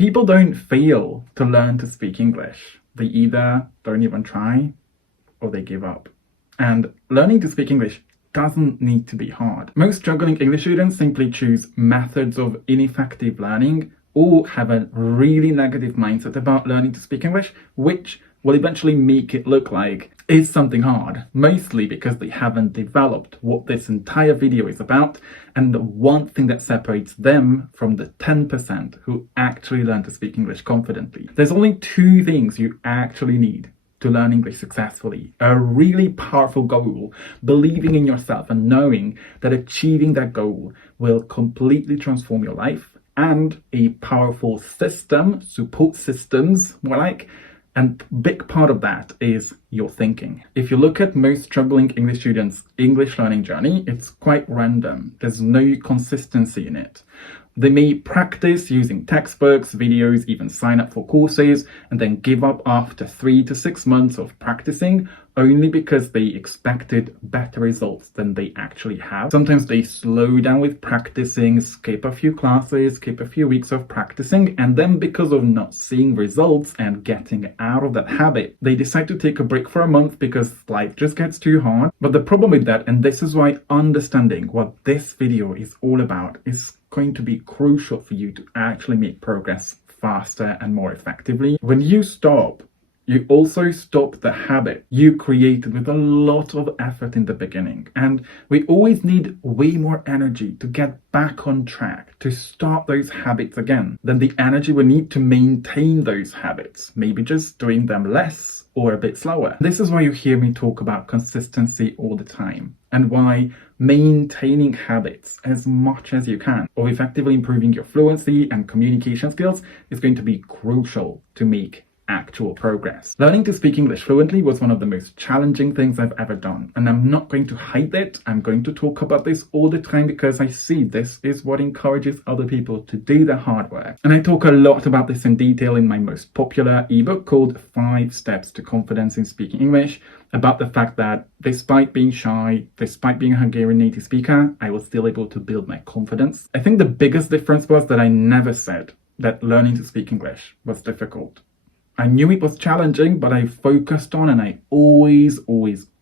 People don't fail to learn to speak English. They either don't even try or they give up. And learning to speak English doesn't need to be hard. Most struggling English students simply choose methods of ineffective learning or have a really negative mindset about learning to speak English, which will eventually make it look like it's something hard, mostly because they haven't developed what this entire video is about and the one thing that separates them from the 10% who actually learn to speak English confidently. There's only two things you actually need to learn English successfully: a really powerful goal, believing in yourself and knowing that achieving that goal will completely transform your life, and a powerful system, support systems more like. And big part of that is your thinking. If you look at most struggling English students' English learning journey, it's quite random. There's no consistency in it. They may practice using textbooks, videos, even sign up for courses, and then give up after 3 to 6 months of practicing only because they expected better results than they actually have. Sometimes they slow down with practicing, skip a few classes, skip a few weeks of practicing, and then because of not seeing results and getting out of that habit, they decide to take a break for a month because life just gets too hard. But the problem with that, and this is why understanding what this video is all about, is going to be crucial for you to actually make progress faster and more effectively. When you stop, you also stop the habit you created with a lot of effort in the beginning. And we always need way more energy to get back on track, to start those habits again, than the energy we need to maintain those habits, maybe just doing them less or a bit slower. This is why you hear me talk about consistency all the time, and why maintaining habits as much as you can of effectively improving your fluency and communication skills is going to be crucial to make actual progress. Learning to speak English fluently was one of the most challenging things I've ever done, and I'm not going to hide it. I'm going to talk about this all the time because I see this is what encourages other people to do the hard work. And I talk a lot about this in detail in my most popular ebook called 5 Steps to Confidence in Speaking English, about the fact that despite being shy, despite being a Hungarian native speaker, I was still able to build my confidence. I think the biggest difference was that I never said that learning to speak English was difficult. I knew it was challenging, but I focused on, and I always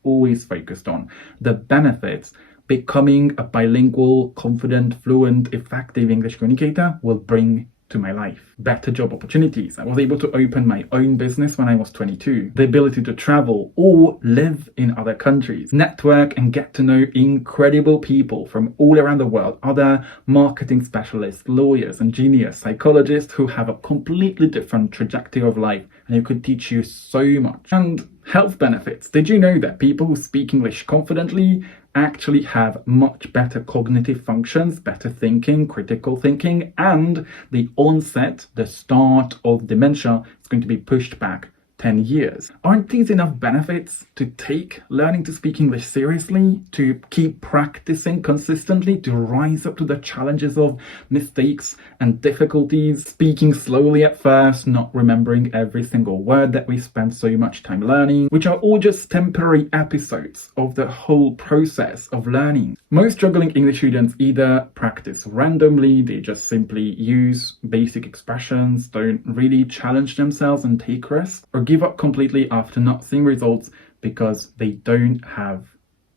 focused on the benefits becoming a bilingual, confident, fluent, effective English communicator will bring to my life. Better job opportunities. I was able to open my own business when I was 22. The ability to travel or live in other countries. Network and get to know incredible people from all around the world. Other marketing specialists, lawyers, engineers, psychologists who have a completely different trajectory of life and who could teach you so much. And health benefits. Did you know that people who speak English confidently actually have much better cognitive functions, better thinking, critical thinking, and the onset, the start of dementia is going to be pushed back 10 years. Aren't these enough benefits to take learning to speak English seriously, to keep practicing consistently, to rise up to the challenges of mistakes and difficulties, speaking slowly at first, not remembering every single word that we spend so much time learning, which are all just temporary episodes of the whole process of learning. Most struggling English students either practice randomly, they just simply use basic expressions, don't really challenge themselves and take risks, or give up completely after not seeing results because they don't have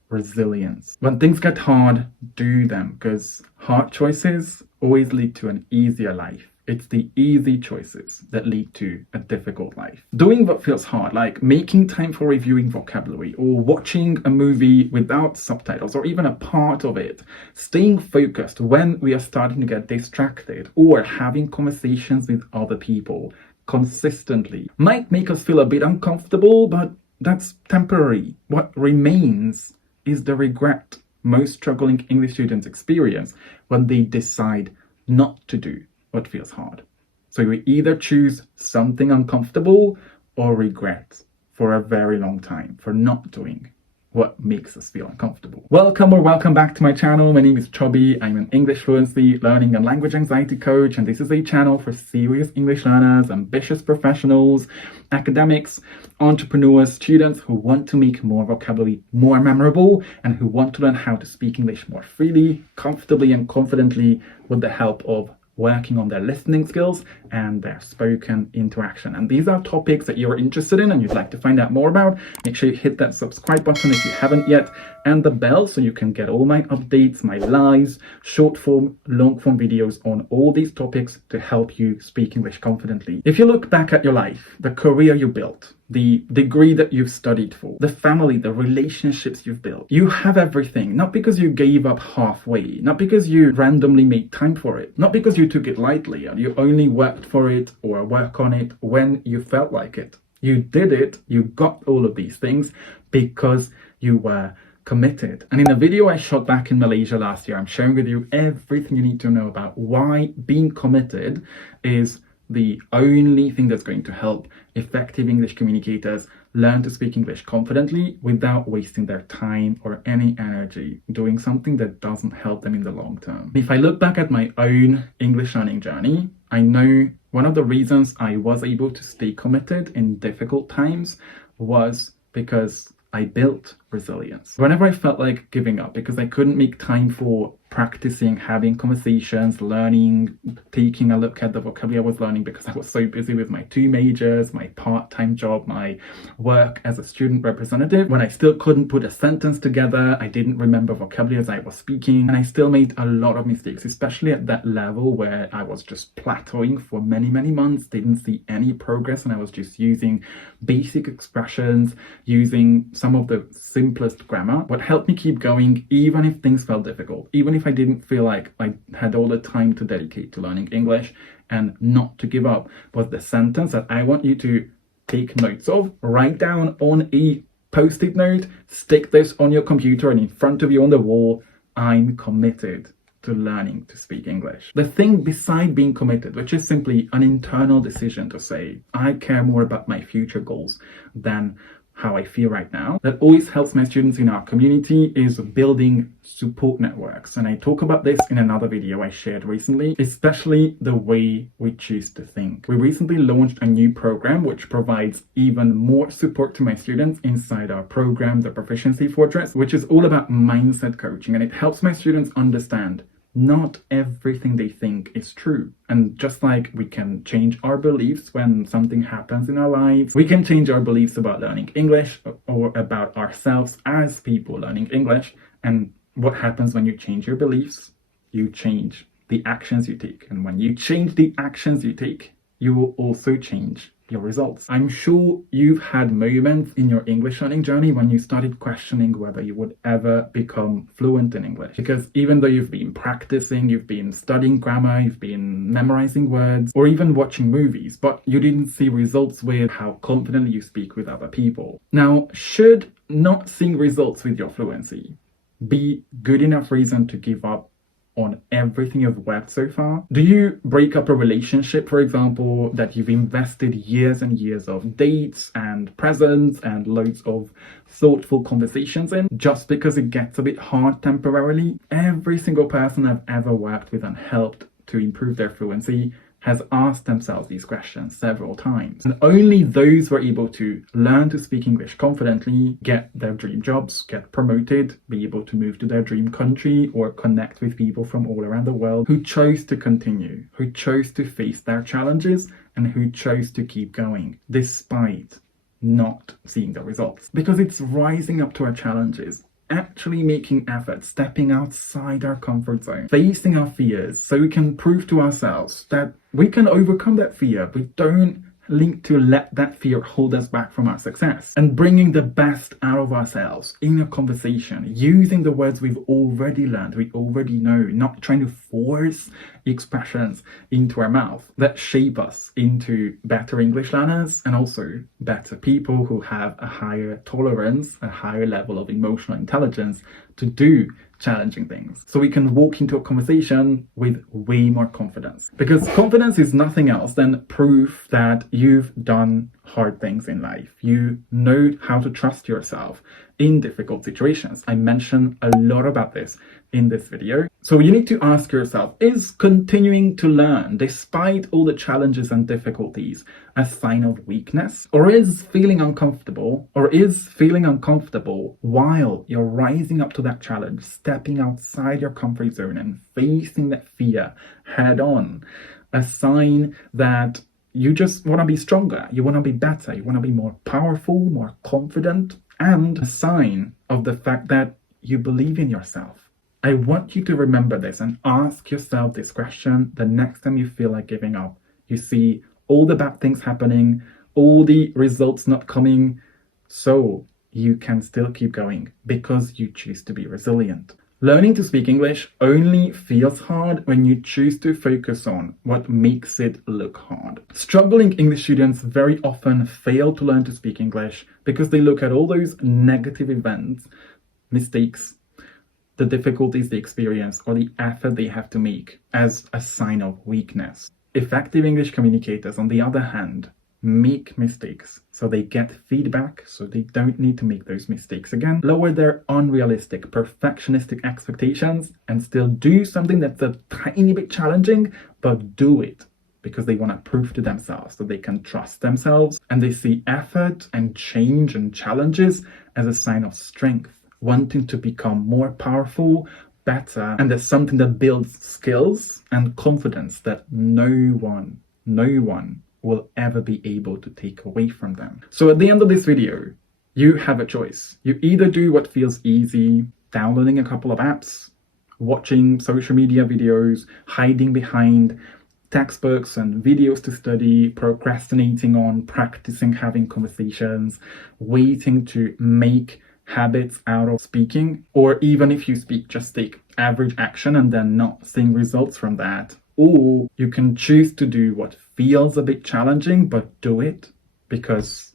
resilience. When things get hard, do them, because hard choices always lead to an easier life. It's the easy choices that lead to a difficult life. Doing what feels hard, like making time for reviewing vocabulary or watching a movie without subtitles or even a part of it, staying focused when we are starting to get distracted, or having conversations with other people consistently might make us feel a bit uncomfortable, but that's temporary. What remains is the regret most struggling English students experience when they decide not to do what feels hard. So we either choose something uncomfortable or regret for a very long time for not doing what makes us feel uncomfortable. Welcome back to my channel. My name is Chubby. I'm an English fluency, learning and language anxiety coach, and this is a channel for serious English learners, ambitious professionals, academics, entrepreneurs, students who want to make more vocabulary more memorable and who want to learn how to speak English more freely, comfortably and confidently with the help of working on their listening skills and their spoken interaction. And these are topics that you're interested in and you'd like to find out more about. Make sure you hit that subscribe button if you haven't yet, and the bell so you can get all my updates, my lives, short form, long form videos on all these topics to help you speak English confidently. If you look back at your life, the career you built, the degree that you've studied for, the family, the relationships you've built, you have everything, not because you gave up halfway, not because you randomly made time for it, not because you took it lightly and you only worked for it or work on it when you felt like it. You did it, you got all of these things because you were committed. And in a video I shot back in Malaysia last year, I'm sharing with you everything you need to know about why being committed is the only thing that's going to help effective English communicators learn to speak English confidently without wasting their time or any energy doing something that doesn't help them in the long term. If I look back at my own English learning journey, I know one of the reasons I was able to stay committed in difficult times was because I built resilience. Whenever I felt like giving up because I couldn't make time for practicing, having conversations, learning, taking a look at the vocabulary I was learning because I was so busy with my 2 majors, my part-time job, my work as a student representative, when I still couldn't put a sentence together, I didn't remember vocabulary as I was speaking, and I still made a lot of mistakes, especially at that level where I was just plateauing for many months, didn't see any progress, and I was just using basic expressions, using some of the simplest grammar. What helped me keep going even if things felt difficult, even if I didn't feel like I had all the time to dedicate to learning English, and not to give up, was the sentence that I want you to take notes of, write down on a post-it note, stick this on your computer and in front of you on the wall. I'm committed to learning to speak English. The thing beside being committed, which is simply an internal decision to say, I care more about my future goals than how I feel right now, that always helps my students in our community, is building support networks. And I talk about this in another video I shared recently, especially the way we choose to think. We recently launched a new program which provides even more support to my students inside our program, the Proficiency Fortress, which is all about mindset coaching. And it helps my students understand not everything they think is true. And just like we can change our beliefs when something happens in our lives, we can change our beliefs about learning English or about ourselves as people learning English. And what happens when you change your beliefs? You change the actions you take. And when you change the actions you take, you will also change your results. I'm sure you've had moments in your English learning journey when you started questioning whether you would ever become fluent in English. Because even though you've been practicing, you've been studying grammar, you've been memorizing words, or even watching movies, but you didn't see results with how confidently you speak with other people. Now, should not seeing results with your fluency be good enough reason to give up on everything you've worked so far? Do you break up a relationship, for example, that you've invested years and years of dates and presents and loads of thoughtful conversations in, just because it gets a bit hard temporarily? Every single person I've ever worked with and helped to improve their fluency has asked themselves these questions several times. And only those who are able to learn to speak English confidently get their dream jobs, get promoted, be able to move to their dream country, or connect with people from all around the world who chose to continue, who chose to face their challenges, and who chose to keep going despite not seeing the results. Because it's rising up to our challenges, actually making effort, stepping outside our comfort zone, facing our fears so we can prove to ourselves that we can overcome that fear. We don't link to let that fear hold us back from our success, and bringing the best out of ourselves in a conversation, using the words we've already learned, we already know, not trying to force expressions into our mouth that shape us into better English learners and also better people who have a higher tolerance, a higher level of emotional intelligence to do challenging things. So we can walk into a conversation with way more confidence. Because confidence is nothing else than proof that you've done hard things in life. You know how to trust yourself in difficult situations. I mention a lot about this in this video. So you need to ask yourself, is continuing to learn despite all the challenges and difficulties a sign of weakness? Or is feeling uncomfortable while you're rising up to that challenge, stepping outside your comfort zone and facing that fear head on, a sign that you just want to be stronger, you want to be better, you want to be more powerful, more confident, and a sign of the fact that you believe in yourself? I want you to remember this and ask yourself this question the next time you feel like giving up. You see all the bad things happening, all the results not coming, so you can still keep going because you choose to be resilient. Learning to speak English only feels hard when you choose to focus on what makes it look hard. Struggling English students very often fail to learn to speak English because they look at all those negative events, mistakes, the difficulties they experience, or the effort they have to make as a sign of weakness. Effective English communicators, on the other hand, make mistakes so they get feedback so they don't need to make those mistakes again, lower their unrealistic, perfectionistic expectations, and still do something that's a tiny bit challenging, but do it because they want to prove to themselves that they can trust themselves, and they see effort and change and challenges as a sign of strength, wanting to become more powerful, better, and as something that builds skills and confidence that no one will ever be able to take away from them. So at the end of this video, you have a choice. You either do what feels easy, downloading a couple of apps, watching social media videos, hiding behind textbooks and videos to study, procrastinating on practicing having conversations, waiting to make habits out of speaking, or even if you speak, just take average action and then not seeing results from that. Or you can choose to do what feels a bit challenging, but do it because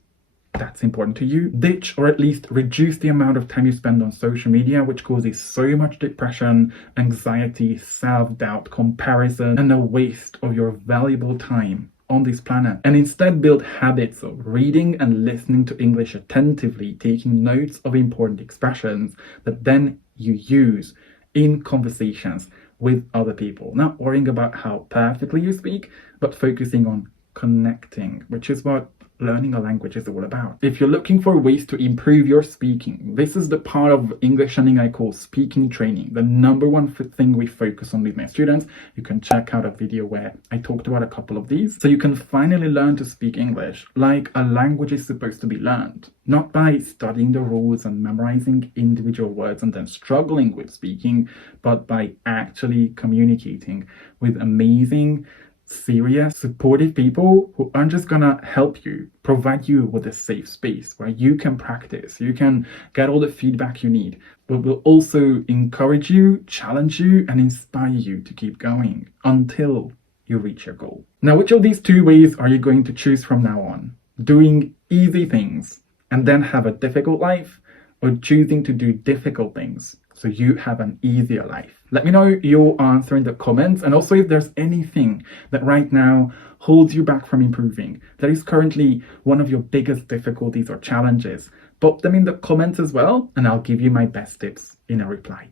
that's important to you. Ditch or at least reduce the amount of time you spend on social media, which causes so much depression, anxiety, self-doubt, comparison, and a waste of your valuable time on this planet. And instead build habits of reading and listening to English attentively, taking notes of important expressions that then you use in conversations with other people. Not worrying about how perfectly you speak, but focusing on connecting, which is what learning a language is all about. If you're looking for ways to improve your speaking, this is the part of English learning I call speaking training, the number one thing we focus on with my students. You can check out a video where I talked about a couple of these, so you can finally learn to speak English like a language is supposed to be learned, not by studying the rules and memorizing individual words and then struggling with speaking, but by actually communicating with amazing, serious, supportive people who aren't just gonna help you, provide you with a safe space where you can practice, you can get all the feedback you need, but will also encourage you, challenge you, and inspire you to keep going until you reach your goal. Now, which of these two ways are you going to choose from now on? Doing easy things and then have a difficult life, or choosing to do difficult things so you have an easier life? Let me know your answer in the comments, and also if there's anything that right now holds you back from improving, that is currently one of your biggest difficulties or challenges. Pop them in the comments as well, and I'll give you my best tips in a reply.